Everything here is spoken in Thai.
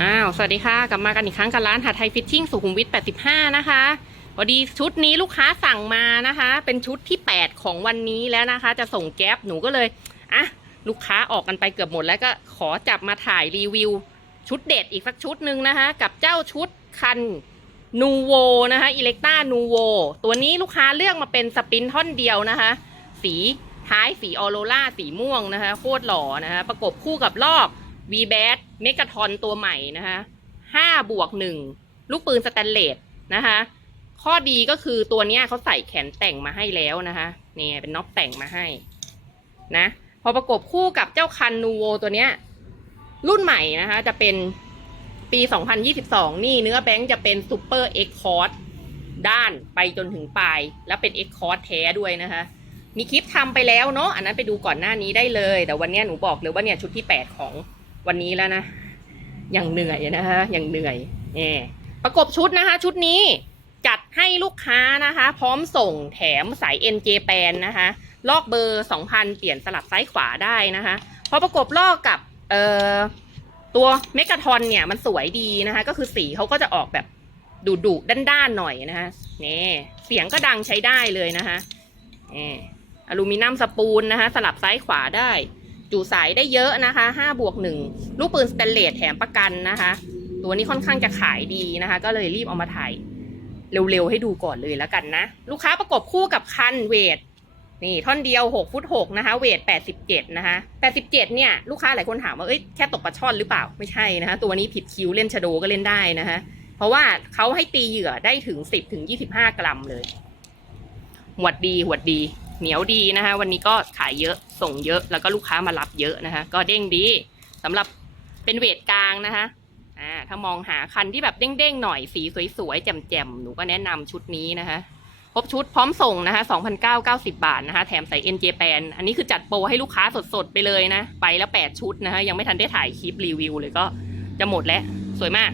อ้าวสวัสดีค่ะกลับมากันอีกครั้งกับร้านหาไทยฟิชชิ่งสุขุมวิท 85 นะคะพอดีชุดนี้ลูกค้าสั่งมานะคะ เป็นชุดที่ 8 ของวันนี้แล้วนะคะ จะส่งแก๊ปหนูก็เลยอะลูกค้าออกกันไปเกือบหมดแล้วก็ขอจับมาถ่ายรีวิว ชุดเด็ดอีกสักชุดหนึ่งนะคะ กับเจ้าชุดคันนูโวนะคะอิเล็กต้านูโวตัวนี้ลูกค้าเลือกมาเป็นสปินท่อนเดียวนะคะ สีท้ายสีออโรล่าสีม่วงนะคะ โคตรหล่อนะคะ ประกบคู่กับลอก v b a t เมก a ทอนตัวใหม่นะคะ5บวก1ลูกปืนสแตนเลสนะคะข้อดีก็คือตัวเนี้ยเขาใส่แขนแต่งมาให้แล้วนะคะเนี่ยเป็นน็อปแต่งมาให้นะพอประกบคู่กับเจ้าคันนูโวตัวเนี้ยรุ่นใหม่นะคะจะเป็นปี 2022 นี่เนื้อแบงค์จะเป็นซูเปอร์เอ็กคอร์ดด้านไปจนถึงปลาย แล้วเป็นเอ็กคอร์ดแท้ด้วยนะคะ มีคลิปทำไปแล้วเนาะอันนั้นไปดูก่อนหน้านี้ได้เลย แต่วันนี้หนูบอกเลยว่าเนี่ยชุดที่ 8 ของ วันนี้แล้วนะยังเหนื่อยนะคะยังเหนื่อยเนี่ยประกบชุดนะคะ ชุดนี้จัดให้ลูกค้านะคะ พร้อมส่งแถมสาย NJ แปนนะคะ ลอกเบอร์ 2,000 เปลี่ยนสลับซ้ายขวาได้นะคะ พอประกบลอกกับเอ่อตัวเมก a ทอนเนี่ยมันสวยดีนะคะ ก็คือสีเขาก็จะออกแบบดุดุด้านๆหน่อยนะคะนี่เสียงก็ดังใช้ได้เลยนะคะนี่อลูมิเนียมสปูลนะคะ สลับซ้ายขวาได้ จุสายได้เยอะนะคะ5บวก1ลูกปืนสเตนเลสแถมประกันนะคะ ตัวนี้ค่อนข้างจะขายดีนะคะ ก็เลยรีบเอามาถ่ายเร็วๆให้ดูก่อนเลยแล้วกันนะ ลูกค้าประกบคู่กับคันเวทนี่ท่อนเดียว 6 ฟุต 6 นะคะ เวท 87 นะคะ 87 เนี่ย ลูกค้าหลายคนถามว่า เอ้ยแค่ตกปลาช่อนหรือเปล่าไม่ใช่นะคะ ตัวนี้ผิดคิวเล่นชะโดก็เล่นได้นะคะ เพราะว่าเขาให้ตีเหยื่อได้ถึง 10 ถึง 25 กรัมเลย หวดดี หวดดี เหนียวดีนะคะ วันนี้ก็ขายเยอะส่งเยอะแล้วก็ลูกค้ามารับเยอะนะคะ ก็เด้งดีสำหรับเป็นเวทกลางนะคะอ่าถ้ามองหาคันที่แบบเด้งๆหน่อยสีสวยๆแจ่มๆหนูก็แนะนำชุดนี้นะคะครบชุดพร้อมส่งนะคะ2,990 บาทนะคะ แถมใส่ NJ แปนอันนี้คือจัดโปรให้ลูกค้าสดๆไปเลยนะ ไปแล้ว 8 ชุดนะคะ ยังไม่ทันได้ถ่ายคลิปรีวิวเลยก็จะหมดแล้ว สวยมาก